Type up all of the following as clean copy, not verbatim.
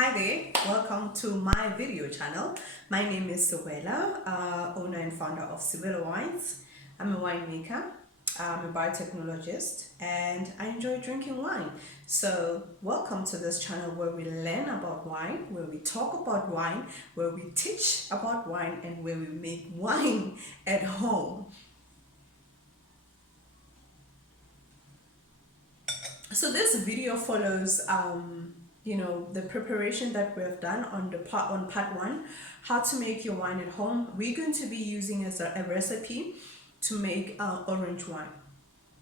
Hi there, welcome to my video channel. My name is Sibela, owner and founder of Sibela Wines. I'm a winemaker, I'm a biotechnologist, and I enjoy drinking wine. So welcome to this channel where we learn about wine, where we talk about wine, where we teach about wine, and where we make wine at home. So this video follows the preparation that we have done on the part one, how to make your wine at home. We're going to be using as a recipe to make orange wine.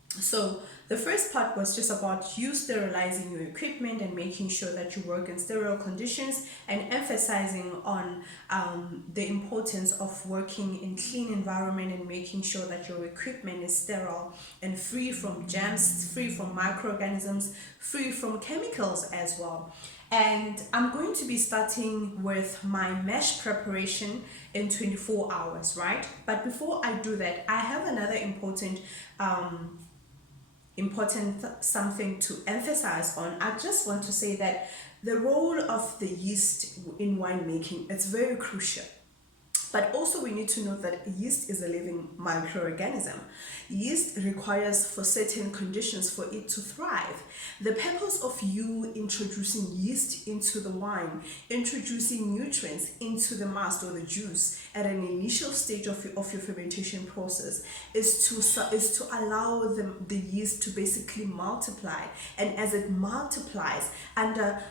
So the first part was just about you sterilizing your equipment and making sure that you work in sterile conditions, and emphasizing on the importance of working in clean environment and making sure that your equipment is sterile and free from germs, free from microorganisms, free from chemicals as well. And I'm going to be starting with my mash preparation in 24 hours, right? But before I do that, I have another important something to emphasize on. I just want to say that the role of the yeast in winemaking, it's very crucial. But also we need to know that yeast is a living microorganism. Yeast requires for certain conditions for it to thrive. The purpose of you introducing yeast into the wine, introducing nutrients into the mast or the juice at an initial stage of your fermentation process, is to allow the yeast to basically multiply. And as it multiplies under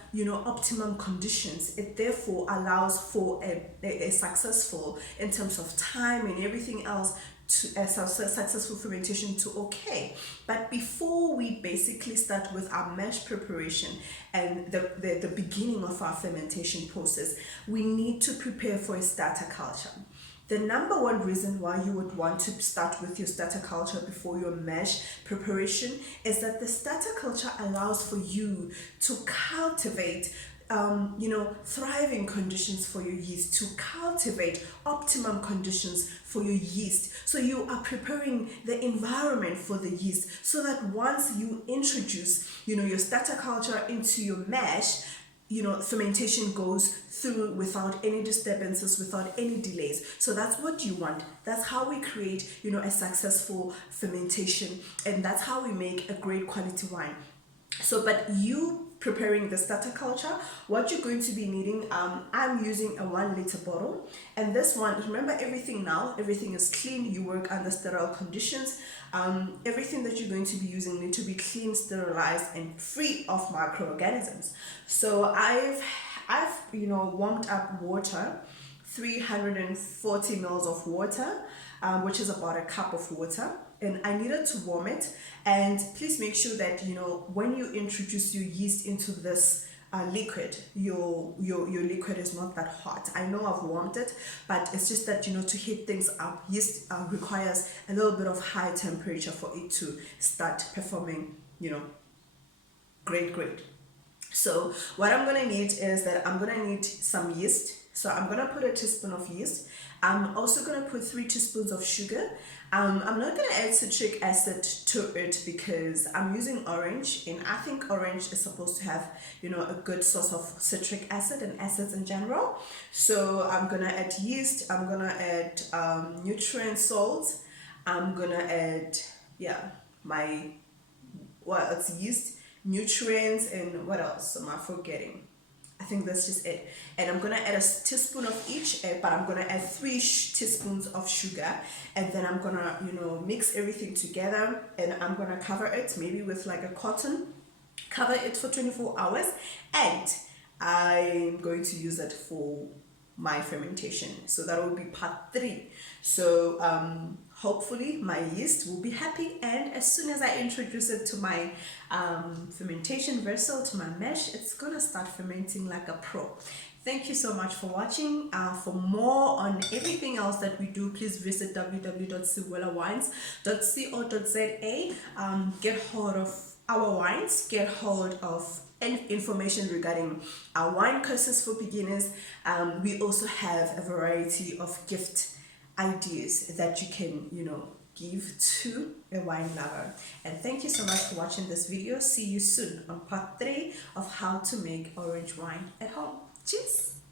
optimum conditions, it therefore allows for a successful, in terms of time and everything else, to a successful fermentation to okay. But before we basically start with our mash preparation and the beginning of our fermentation process, we need to prepare for a starter culture. The number one reason why you would want to start with your starter culture before your mash preparation is that the starter culture allows for you to cultivate thriving conditions for your yeast, to cultivate optimum conditions for your yeast. So you are preparing the environment for the yeast, so that once you introduce your starter culture into your mash, fermentation goes through without any disturbances, without any delays. So that's what you want. That's how we create a successful fermentation, and that's how we make a great quality wine. So, but you preparing the starter culture, what you're going to be needing, I'm using a 1 liter bottle, and this one, remember, everything is clean. You work under sterile conditions. Everything that you're going to be using need to be clean, sterilized, and free of microorganisms. So I've warmed up water, 340 mils of water, which is about a cup of water, and I needed to warm it. And please make sure that when you introduce your yeast into this liquid, your liquid is not that hot. I know I've warmed it, but it's just that to heat things up, yeast requires a little bit of high temperature for it to start performing great. So what I'm gonna need is that I'm gonna need some yeast. So I'm gonna put a teaspoon of yeast. I'm also gonna put 3 teaspoons of sugar. I'm not gonna add citric acid to it because I'm using orange, and I think orange is supposed to have a good source of citric acid and acids in general. So I'm gonna add yeast. I'm gonna add nutrient salts. I'm gonna add it's yeast, nutrients, and what else am I forgetting? I think that's just it. And I'm gonna add a teaspoon of each, but I'm gonna add 3 teaspoons of sugar, and then I'm gonna mix everything together, and I'm gonna cover it maybe with like a cotton, cover it for 24 hours, and I'm going to use it for my fermentation. So that will be part 3. So hopefully my yeast will be happy, and as soon as I introduce it to my fermentation vessel, to my mash, it's gonna start fermenting like a pro. Thank you so much for watching. For more on everything else that we do, please visit www.sibelawines.co.za. Get hold of our wines, get hold of information regarding our wine courses for beginners. We also have a variety of gift ideas that you can give to a wine lover. And thank you so much for watching this video. See you soon on part 3 of how to make orange wine at home. Cheers!